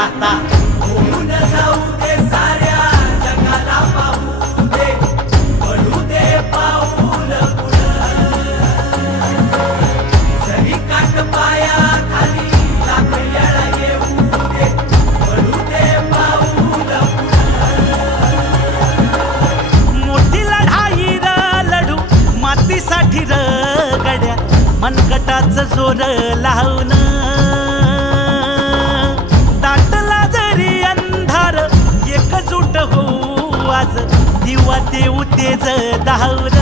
आता होऊन जाऊ दे साऱ्या जगाला पाहू दे पडू दे पाऊल पुढं जरी काट पाया खाली लाख येळा येऊ दे पडू दे पाऊल पुढं मोठी लढाई र लढू मातीसाठी र गड्या मनगटाचं जोर लावून दाटला जरी अंधार एकजूट होऊ आज दिवा देऊ तेज धावून